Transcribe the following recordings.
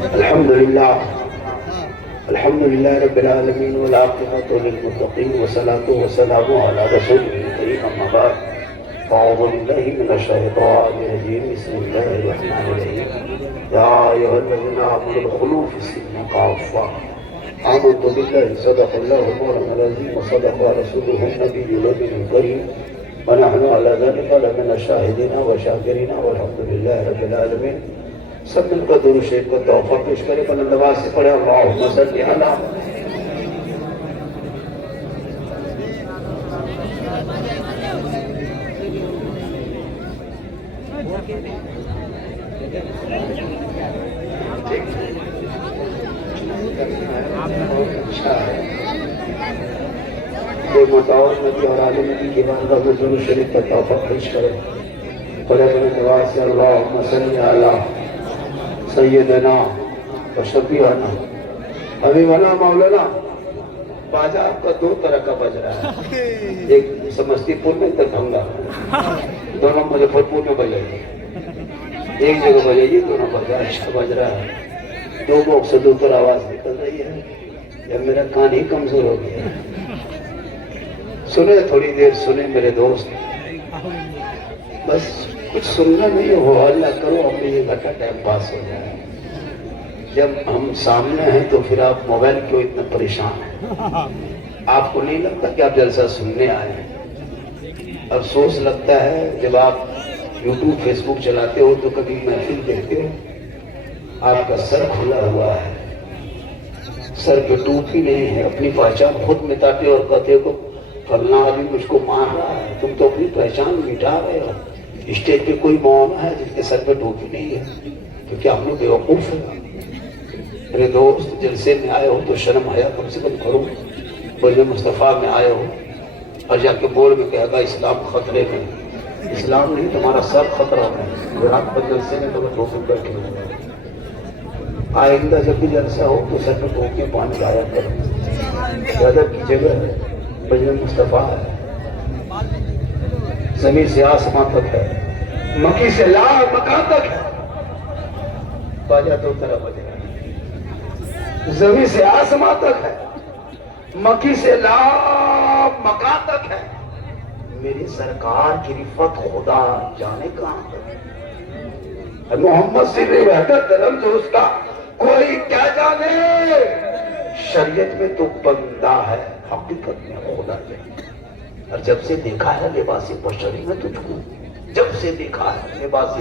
الحمد لله رب العالمين والعاقبة للمتقين والصلاة والسلام على رسوله الكريم أما بعد أعوذ بالله من الشيطان الرجيم بسم الله الرحمن الرحيم يا أيها الذين آمنوا ادخلوا في السلم كافة آمنت بالله صدق الله مولانا العظيم وصدق رسوله النبي الكريم ونحن على ذلك لمن الشاهدين والشاكرين والحمد لله رب العالمين. سب مل کر درود شریف کو تحفہ پیش کرے بلند آواز سے پڑھے اللہم صلی علی بے مطاور نبی اور عالم نبی کی بارگاہ میں درود شریف کا تحفہ پیش کرے پڑھے بلند آواز سے اللہم صلی علی سیدنا و شفیعنا حبیبنا مولانا. باجا آپ کا دو طرح کا بج رہا ہے، ایک سمستی پور میں دربھنگا، دونوں مظفر پور میں بجائیے، ایک جگہ بجائیے دونوں بجا اچھا بج رہا ہے. دو باکس سے دو طرح آواز نکل رہی ہے یا میرا کان ہی کمزور ہو گیا ہے؟ سنے تھوڑی دیر سنے میرے دوست، بس کچھ سننا نہیں ہو اللہ کرو اپنے یہ گھٹا ٹائم پاس ہو جائے. جب ہم سامنے ہیں تو پھر آپ موبائل کیوں اتنا پریشان ہیں؟ آپ کو نہیں لگتا کہ آپ جلسہ سننے آئے ہیں؟ افسوس لگتا ہے جب آپ یوٹیوب فیس بک چلاتے ہو تو کبھی محفل دیکھتے ہو آپ کا سر کھلا ہوا ہے، سر پہ ٹوپی نہیں ہے، اپنی پہچان خود مٹاتے اور کہتے ہو فلاں ابھی مجھ کو مار رہا ہے. تم تو اپنی پہچان مٹا رہے ہو. اسٹیج پہ کوئی مولانا ہے جس کے سر پہ ٹوپی نہیں ہے تو کیا ہم لوگ بیوقوف ہیں؟ میرے دوست جلسے میں آئے ہو تو شرم حیا کم سے کم کرو. برج مصطفیٰ میں آئے ہو اور جا کے بورڈ میں کہے گا اسلام خطرے میں، اسلام نہیں تمہارا سر خطرہ ہے. رات پر جلسے میں تمہیں ٹوپی بیٹھے ہوئے. آئندہ جب بھی جلسہ ہو تو سر پہ ٹوپی پانی لایا کرو. ادب کی جگہ ہے، برج مصطفیٰ ہے، زمین سے آسمان تک ہے، مکی سے لا مکان تک ہے. باجا دو طرح بجے گا، زمین سے آسمان تک ہے، مکی سے لا مکان تک ہے. میری سرکار کی رفت خدا جانے کہاں ہے. محمد سے بہتر درم جو اس کا کوئی کیا جانے. شریعت میں تو بندہ ہے، حقیقت میں خدا جانے. اور جب سے دیکھا ہے لباس بشری میں تجھ کو، جب سے دیکھا ہے لباس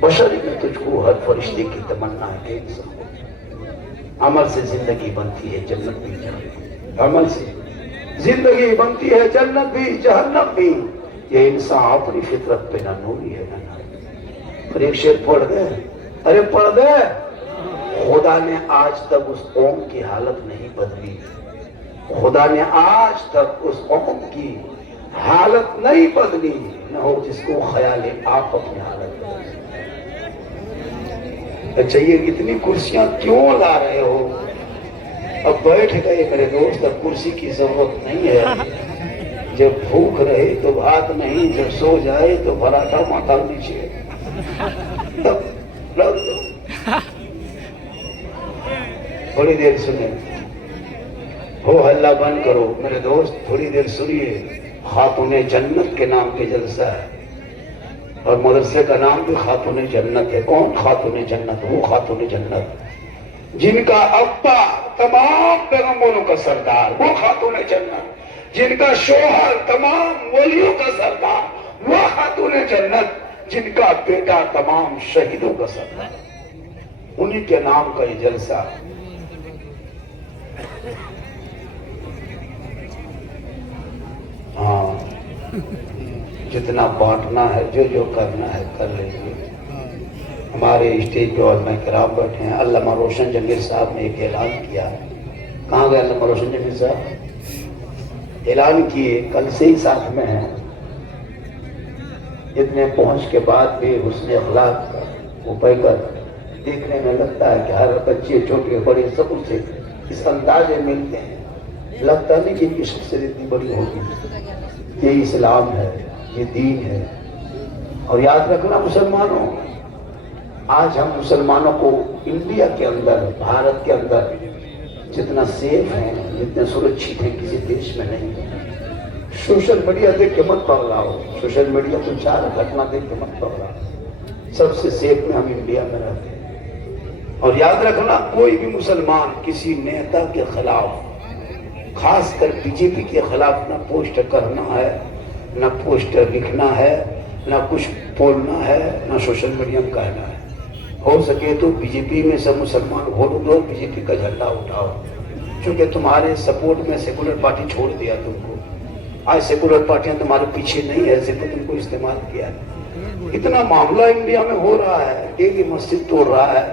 بشری میں تجھ کو، ہر فرشتے کی تمنا ہے کہ انسان ہو. عمل سے زندگی بنتی ہے جنت بھی جہنم، عمل سے زندگی بنتی ہے جنت بھی جہنم بھی. یہ انسان اپنی فطرت پہ نہ نوری ہے نہ ناری. اور ایک شعر پڑھ دے، ارے پڑھ دے. خدا نے آج تک اس قوم کی حالت نہیں بدلی، خدا نے آج تک اس قوم کی حالت نہیں بدلی، نہ ہو جس کو خیال آپ اپنی حالت بدلی. اچھا یہ کتنی کرسیاں کیوں لا رہے ہو؟ اب بیٹھ گئے میرے دوست، اب کرسی کی ضرورت نہیں ہے. جب بھوک رہے تو بھات نہیں، جب سو جائے تو پراٹھا ماتھا نیچے. تھوڑی دیر سنیں، ہو ہلہ بند کرو میرے دوست، تھوڑی دیر سنیے. خاتون جنت کے نام پہ جلسہ ہے اور مدرسے کا نام بھی خاتون جنت ہے. کون خاتون جنت؟ وہ خاتون جنت جن کا ابا تمام پیغمبروں کا سردار، وہ خاتون جنت. جن کا شوہر تمام ولیوں کا سردار، وہ خاتون جنت. جن کا بیٹا تمام شہیدوں کا سردار، انہی کے نام کا یہ جلسہ. ہاں جتنا بانٹنا ہے، جو کرنا ہے کر لیجیے. ہمارے اسٹیج پہ علماء کرام بیٹھے ہیں. علامہ روشن جمیل صاحب نے ایک اعلان کیا. کہاں گئے علامہ روشن جمیل صاحب؟ اعلان کیے، کل سے ہی ساتھ میں ہیں. اتنے پہنچ کے بعد بھی حسن اخلاق کا وہ پیکر دیکھنے میں لگتا ہے کہ ہر بچے چھوٹے بڑے سب سے اس انداز میں ملتے ہیں. لگتا نہیں کہ ان کی شخصیت اتنی بڑی ہوگی. یہ اسلام ہے، یہ دین ہے. اور یاد رکھنا مسلمانوں، آج ہم مسلمانوں کو انڈیا کے اندر، بھارت کے اندر جتنا سیف ہیں، جتنے سرکشت ہیں، کسی دیش میں نہیں ہے۔ سوشل میڈیا دیکھ کے مت پگلاؤ، سوشل میڈیا تو چار گھٹنا دیکھ کے مت پگلاؤ۔ سب سے سیف میں ہم انڈیا میں رہتے ہیں۔ اور یاد رکھنا، کوئی بھی مسلمان کسی نیتا کے خلاف، خاص کر بی جے پی کے خلاف، نہ پوسٹ کرنا ہے، نہ پوسٹر لکھنا ہے، نہ کچھ بولنا ہے، نہ سوشل میڈیا میں کہنا ہے۔ ہو سکے تو بی جے پی میں سب مسلمان ووٹ دو، بی جے پی کا جھنڈا اٹھاؤ، چونکہ تمہارے سپورٹ میں سیکولر پارٹی چھوڑ دیا تم کو۔ آج سیکولر پارٹیاں تمہارے پیچھے نہیں ہے، صرف تم کو استعمال کیا ہے۔ اتنا معاملہ انڈیا میں ہو رہا ہے، ڈیلی مسجد توڑ رہا ہے،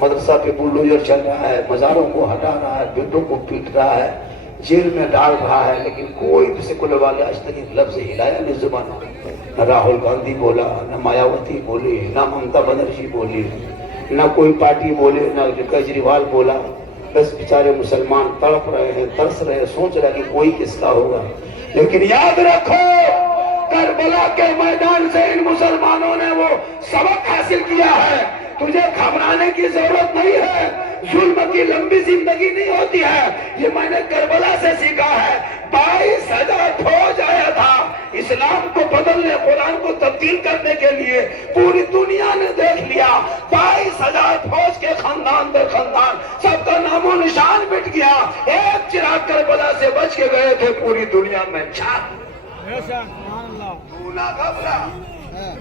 مدرسہ پہ بلڈوزر چل رہا ہے، مزاروں کو ہٹا رہا ہے، بیٹوں کو پیٹ رہا ہے، جیل میں ڈال رہا ہے، لیکن کوئی بھی سیکولر والے آج تک ایک لفظ ہلایا نہیں زبانوں۔ نہ راہل گاندھی بولا، نہ مایاوتی بولی، نہ ممتا بنرجی بولی، نہ کوئی پارٹی بولے، نہ کیجریوال بولا۔ بس بیچارے مسلمان تڑپ رہے ہیں، ترس رہے ہیں، سوچ رہے ہیں کہ کوئی کس کا ہوگا۔ لیکن یاد رکھو، کربلا کے میدان سے ان مسلمانوں نے وہ سبق حاصل کیا ہے۔ تجھے گھبرانے کی ضرورت نہیں ہے، ظلم کی لمبی زندگی نہیں ہوتی ہے، یہ میں نے کربلا سے سیکھا ہے۔ 22,000 فوج آیا تھا اسلام کو بدلنے، قرآن کو تبدیل کرنے کے لیے، پوری دنیا نے دیکھ لیا۔ 22,000 فوج کے خاندان در خاندان سب کا نام و نشان مٹ گیا۔ ایک چراغ کربلا سے بچ کے گئے تھے، پوری دنیا میں چھا۔ تو نہ گھبرا،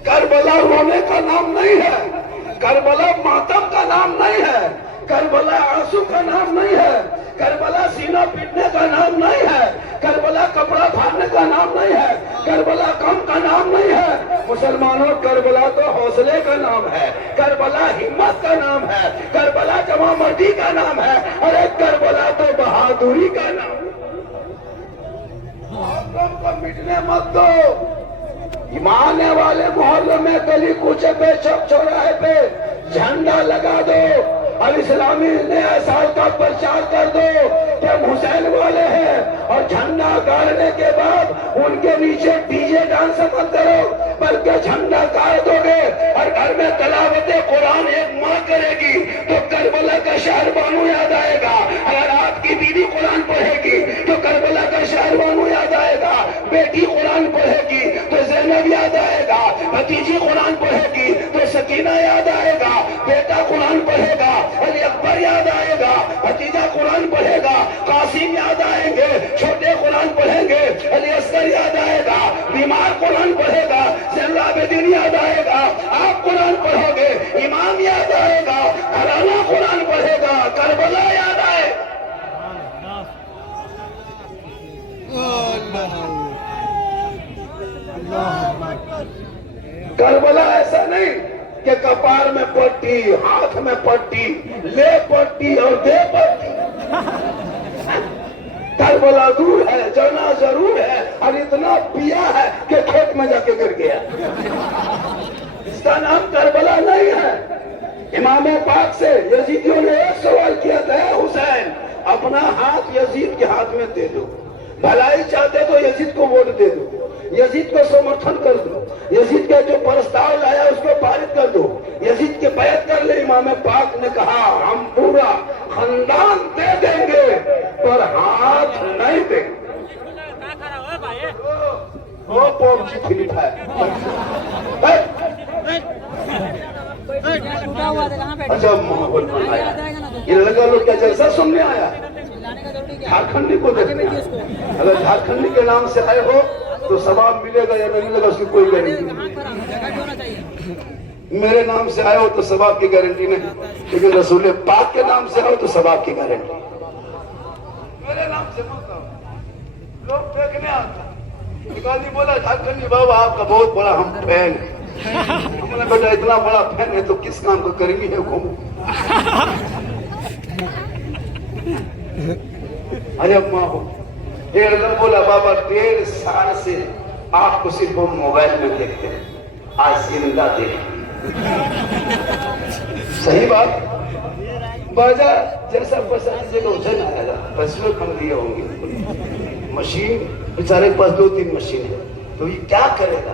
کربلا رونے کا نام نہیں ہے، کربلا ماتم کا نام نہیں ہے، کربلا آنسو کا نام نہیں ہے، کربلا سینہ پیٹنے کا نام نہیں ہے، کربلا کپڑا پھاڑنے کا نام نہیں ہے، کربلا غم کا نام نہیں ہے۔ مسلمانوں، کربلا تو حوصلے کا نام ہے، کربلا ہمت کا نام ہے، کربلا جمع مردی کا نام ہے، اور ایک کربلا تو بہادری کا نام ہے۔ محرم کو مٹنے مت دو۔ ایمان والے محرم میں گلی کوچے پہ، چوک چوراہے پہ جھنڈا لگا دو، اور اسلامی نیا سال کا پرچار کر دو کہ ہم حسین والے ہیں، اور جھنڈا گاڑنے کے بعد ان کے نیچے ڈی جے ڈانس مت کرو، بلکہ جھنڈا گاڑ دو گے اور گھر میں تلاوت قرآن ایک ماں کرے گی تو کربلا کا شہر بانو یاد آئے گا۔ اگر آپ کی بیوی قرآن پڑھے گی تو کربلا کا شہر بانو یاد آئے گا، بیٹی قرآن پڑھے گی تو زینب یاد آئے گا، بھتیجی قرآن پڑھے گی تو سکینہ یاد آئے گا، بیٹا قرآن پڑھے گا علی اکبر یاد آئے گا، بھتیجا قرآن پڑھے گا قاسم یاد آئیں گے، چھوٹے قرآن پڑھیں گے علی اصغر یاد آئے گا، بیمار قرآن پڑھے گا زین العابدین یاد آئے گا، آپ قرآن پڑھو گے امام یاد آئے گا، گھرانہ قرآن پڑھے گا کربلا یاد آئے گا۔ کربلا ایسا نہیں کہ کپار میں پٹی، ہاتھ میں پٹی، لے پٹی اور دے پٹی۔ کربلا دور ہے، جانا ضرور ہے، اور اتنا پیا ہے کہ کھیت میں جا کے گر گیا۔ اس کا نام کربلا نہیں ہے۔ امام پاک سے یزیدیوں نے ایک سوال کیا تھا، اے حسین اپنا ہاتھ یزید کے ہاتھ میں دے دو، بھلائی چاہتے تو یزید کو ووٹ دے دو، یزید کو سمرتھن کر دو، یزید کا جو پرستاؤ لایا اس کو پارت کر دو، یزید کی بیعت کر لے۔ امام پاک نے کہا ہم پورا خاندان دے دیں گے پر ہاتھ نہیں دیں گے۔ وہ پوپ جی فلپ ہے۔ اچھا محبت بنایا، یہ لڑکا لوگ کیا جلسہ سننے آیا؟ جھارکھنڈی کو دیکھنے آیا۔ اگر جھارکھنڈی کے نام سے آئے ہو تو ثواب ملے گا یا نہیں ملے گا اس کی کوئی گارنٹی نہیں۔ میرے نام سے آئے ہو تو ثواب کی گارنٹی نہیں، لیکن رسول پاک کے نام سے آئے ہو تو ثواب کی گارنٹی۔ میرے نام سے مت آؤ، لوگ دیکھنے آتا۔ نکالی بولا جھارکھنڈی بابا آپ کا بہت بڑا ہم فین ہے۔ ہم نے بیٹا اتنا بڑا فین ہے تو کس کام کو کرنی ہے گھومو۔ عجب ماں ہو۔ ایک لڑکا بولا بابا 1.5 سال سے آپ کو صرف وہ موبائل میں دیکھتے ہیں، آج زندہ دیکھیں۔ صحیح بات، بازار جیسا پیسہ دیجیے گا وزن آئے گا، پیسے کم دیے ہوں گے۔ مشین بیچارے کے پاس 2-3 مشین ہے تو یہ کیا کرے گا؟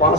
5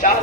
4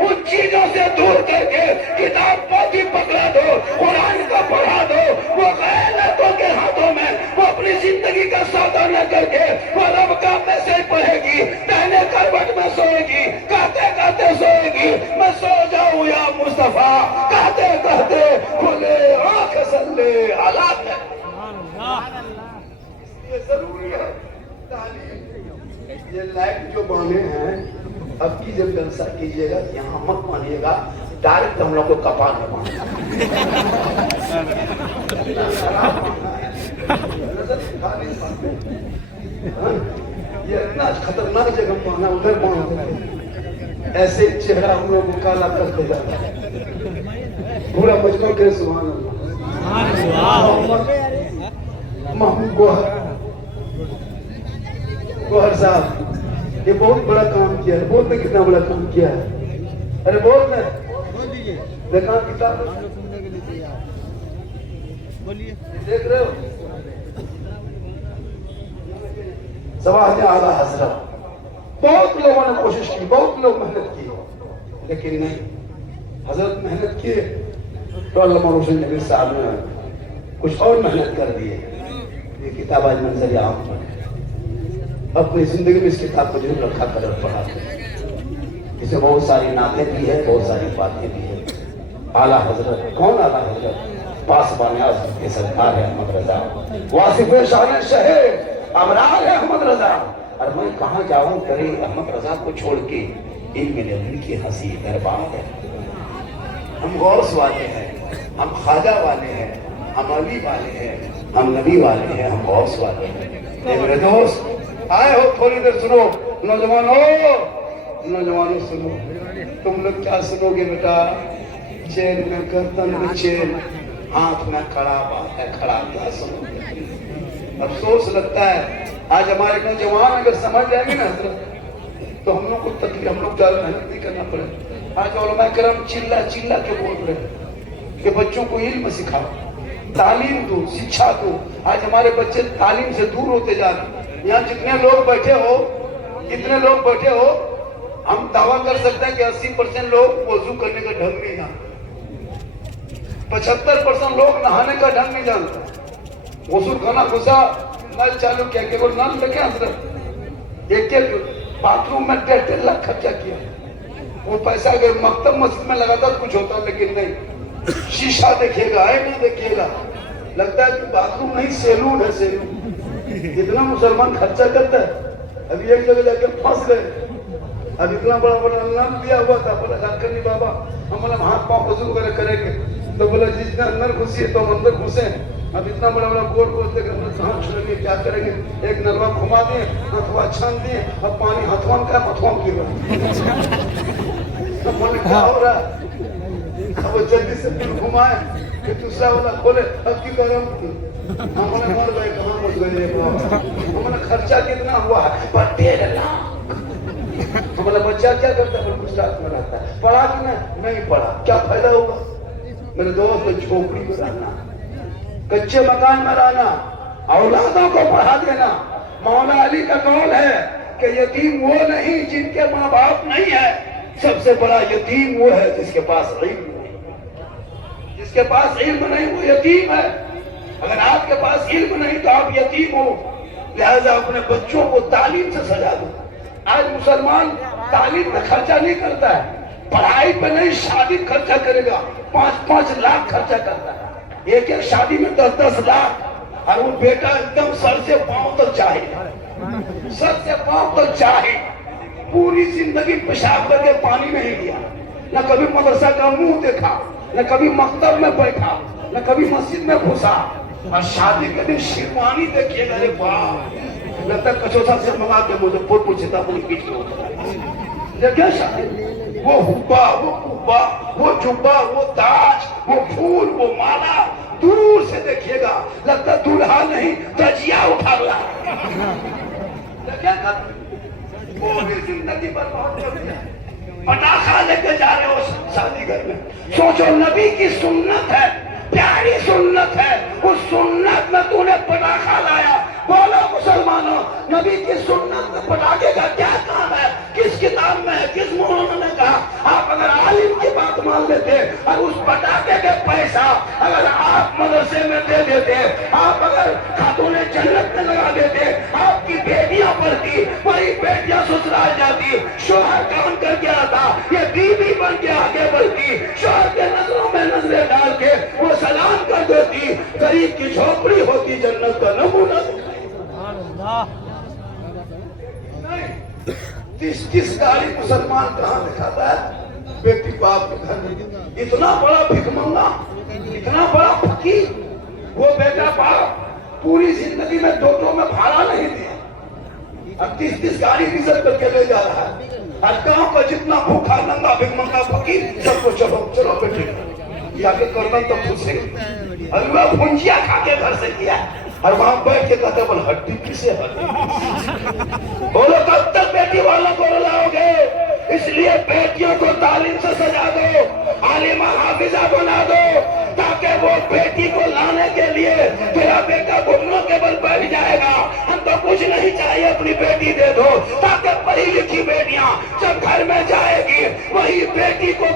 ان چیزوں سے دور کر کے کتاب پاکی پکڑا دو، قرآن کا پڑھا دو، وہ غیرتوں کے ہاتھوں میں وہ اپنی زندگی کا سودا نہ کر کے وہ رب کا میسج پڑھے گی، دہنے کروٹ میں سوئے گی، کہتے کہتے سوئے گی میں سو جاؤں یا مصطفیٰ، کہتے کہتے کھلے آنکھ صلی علی۔ یہ ضروری ہے تعلیم۔ یہ لائٹ جو باندھے ہیں اب کی جب جلسہ کیجئے گا یہاں مت مانیے گا، ڈائریکٹ ہم لوگ کو کپار میں باندھے یہ اتنا خطرناک جگہ باندھا، ادھر باندھا، ایسے چہرہ ہم لوگ کو کالا کر دے جاتا ہے۔ پورا مجمع کے سبحان اللہ۔ محمود گوہر صاحب یہ بہت بڑا کام کیا ہے، بولتے کتنا بڑا کام کیا ہے، ارے بول میں دیکھا کتاب دیکھ رہے ہو، سواحد اعلیٰ حضرت، بہت لوگوں نے کوشش کی، بہت لوگ محنت کی، لیکن نہیں، حضرت محنت کیے تو علامہ روشن نبی صاحب نے کچھ اور محنت کر دیے۔ یہ کتاب آج منظر عام پر ہے، اپنی زندگی میں اس کتاب کو ضرور رکھا کر پڑھا، اس میں بہت ساری نعتیں بھی ہے، بہت ساری باتیں بھی ہے۔ اعلیٰ حضرت کون؟ اعلیٰ حضرت پاسبان اعظم کے سرکار ہے احمد رضا، واصف شان شہر ابرار ہے احمد رضا، اور میں کہاں جاؤں کرے احمد رضا کو چھوڑ کے، علم نبی کی ہنسی دربار ہے۔ ہم غوث والے ہیں، ہم خواجہ والے ہیں، ہم علی والے ہیں، ہم نبی والے ہیں، ہم غوث والے ہیں۔ اے میرے دوست آئے ہو، تھوڑی دیر سنو، نوجوانوں سنو، تم لوگ کیا سنو گے بیٹا؟ چین میں گردن میں چین، ہاتھ میں کھڑا، بات ہے کھڑا، کیا سنو گے؟ افسوس لگتا ہے آج ہمارے نوجوان اگر سمجھ جائیں گے نا حضرت تو ہم لوگ کو تکلیف، ہم لوگ زیادہ محنت نہیں کرنا پڑے۔ آج علماء کرام چلا چلا کے بول رہے ہیں کہ بچوں کو علم سکھاؤ، تعلیم دو، شکشا دو۔ آج ہمارے بچے تعلیم سے دور ہوتے جا رہے ہیں۔ یہاں جتنے لوگ بیٹھے ہو ہم دعویٰ کر سکتے ہیں کہ 80% لوگ وضو کرنے کا ڈھنگ نہیں جانتے، 75% لوگ نہانے کا ڈھنگ نہیں جانتے۔ غسل خانہ گھسا، نل چالو کیا کہ وہ نل لگے حضرت، ایک باتھ روم میں 1.5 لاکھ خرچہ کیا، وہ پیسہ اگر مکتب مسجد میں لگاتا تو کچھ ہوتا، لیکن نہیں، شیشہ دیکھے گا، آئینہ دیکھے گا، لگتا ہے کہ باتھ روم نہیں سیلون ہے، سیلون۔ اتنا مسلمان خرچہ کرتا ہے، ابھی ایک جگہ جا کے پھنس گئے۔ اب اتنا بڑا بڑا نام دیا ہوا تھا، بولا جھارکھنڈی بابا ہم ہاتھ پاؤں وضو کریں گے، تو بولا جس نے اندر گھسی ہے تو ہم اندر گھسے ہیں۔ اب اتنا بڑا بڑا گول گھومتے کہ ہم کہاں چھوڑیں گے، کیا کریں گے؟ ایک نلوا گھما دیے، ہتھوا چھان دیے، اب پانی ہتھوان کا متھوان گر رہا۔ اب بولے کیا ہو رہا ہے؟ اب وہ جلدی سے پھر گھمائے کہ دوسرا والا کھولے، اب کی کرم ہم نے مر گئے، کہاں پہنچ گئے بابا؟ ہم نے خرچہ کتنا ہوا ہے؟ 1.5 لاکھ۔ ہمارا بچہ کیا کرتا ہے؟ گجرات میں رہتا ہے، پڑھا کہ نہیں پڑھا، کیا فائدہ ہوگا؟ میرے دوست جھوپڑی میں رہنا، کچے مکان میں رہنا، اولادوں کو پڑھا دینا۔ مولا علی کا قول ہے کہ یتیم وہ نہیں جن کے ماں باپ نہیں ہے، سب سے بڑا یتیم وہ ہے جس کے پاس علم نہیں۔ جس کے پاس علم نہیں وہ یتیم ہے۔ اگر آپ کے پاس علم نہیں تو آپ یتیم ہو، لہذا اپنے بچوں کو تعلیم سے سجا دو۔ آج مسلمان تعلیم میں خرچہ نہیں کرتا ہے، پڑھائی پہ نہیں، شادی خرچہ کرے گا، 5-5 لاکھ خرچہ کرتا ہے، ایک شادی میں 10-10 لاکھ، اور وہ بیٹا ایک دم سر سے پاؤں تک چاہے، سر سے پاؤں تک چاہے، پوری زندگی پیشاب کر کے پانی نہیں لیا، نہ کبھی مدرسہ کا منہ دیکھا، نہ کبھی مکتب میں بیٹھا، نہ کبھی مسجد میں گھسا، اور شادی کے دن شیروانی دیکھیے گا، لگتا ہے کچوسا سے منگا کے مجھے پور پوچھتا پوری بیچ میں ہوتا ہے۔ یہ کیا شادی؟ وہ حبا، وہ قبا، وہ جبا، وہ تاج، وہ پھول، وہ مالا، دور سے دیکھیے گا لگتا ہے دولہا نہیں تجیہ اٹھا رہا ہے۔ کیا کرتے؟ پوری زندگی پر بہت کر دیا، پٹاخہ لے کے جا رہے ہو شادی گھر میں، سوچو نبی کی سنت ہے، پیاری سنت ہے، اس سنت میں تو نے پٹاخہ لایا۔ بولو مسلمانوں، نبی کی سنت میں پٹاخے کا کیا کام ہے؟ کس کتاب میں ہے؟ کس مولانا نے کہا مان لیتے اور اس پٹاخے کے پیسہ اگر آپ مدرسے میں دے دیتے, آپ اگر خاتون جنت میں لگا دیتے, آپ کی بیٹیاں پڑھتی, وہی بیٹیاں سسرال جاتی, شوہر کام کر کے آتا, یہ بیوی بن کے آگے بڑھتی, شوہر کے نظروں میں نظریں ڈال کے وہ سلام کر دیتی, غریب کی جھوپڑی ہوتی جنت کا نمونہ. کس گاڑی مسلمان کہاں دکھاتا ہے؟ بیٹی باپ کے گھر میں اتنا بڑا بھک منگا, اتنا بڑا فقیر, وہ بیٹا باپ پوری زندگی میں ٹوٹو میں بھاڑا نہیں دیا, اب 30 گاڑی ریزرو کر کے لے جا رہا ہے. ہر گاؤں کا جتنا بھوکا ننگا بھک منگا فقیر سب کو چلو بیٹے یا کہ کرنا تو خود سے حلوہ بھنجیا کھا کے گھر سے کیا, اور وہاں بیٹھ کے کہتے بول ہڈی کسے ہڈی, بولو کب تک بیٹی والوں کو رلاؤ گے؟ اس لیے بیٹیوں کو تعلیم سے سجا دو, عالمہ حافظہ بنا دو, تاکہ وہ بیٹی کو لانے کے لیے تیرا بیٹا گھٹنوں کے بل بیٹھ جائے گا. ہم تو کچھ نہیں چاہیے, اپنی بیٹی دے دو تاکہ پڑھی لکھی بیٹیاں جب گھر میں جائے گی وہی بیٹی کو